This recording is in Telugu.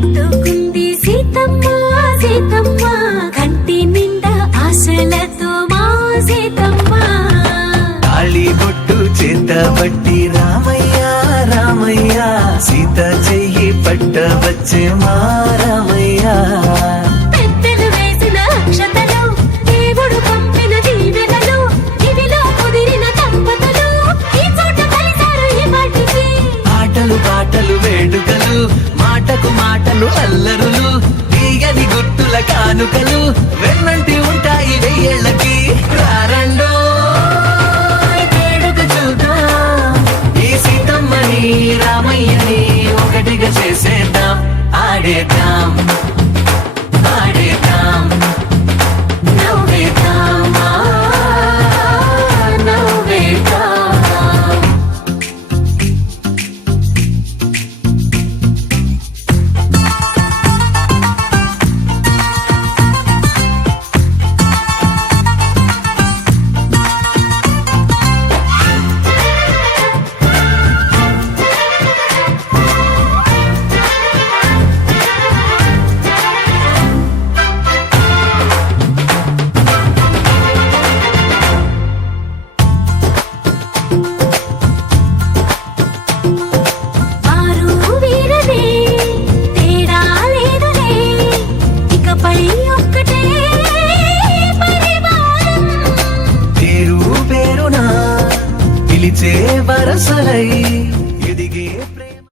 పెట్టుకుంది సీతమ్మ సీతమ్మ కంటి నిండా ఆశలతో మా సీతమ్మ తాళి బొట్టు చేతబట్టి రామయ్య రామయ్య సీత చెయ్యి పట్టవచ్చే మా రామయ్య పెద్దలు వేసిన అక్షతలు దేవుడు పంపిన దీవెనలు ఇవిలో కుదిరిన దంపతులు ఈ చోట కలిసారు ఈ పాటికి ఆటలు పాటలు వేడుకలు మాటకు మాటలు అల్లరులు తీయని గుట్టుల కానుకలు వెన్నంటి ఉంటాయి వెయ్యేళ్ళకి రారండో వేడుక చూద్దాం ఈ సీతమ్మని రామయ్యని ఒకటిగా చేసేద్దాం ఆడేద్దాం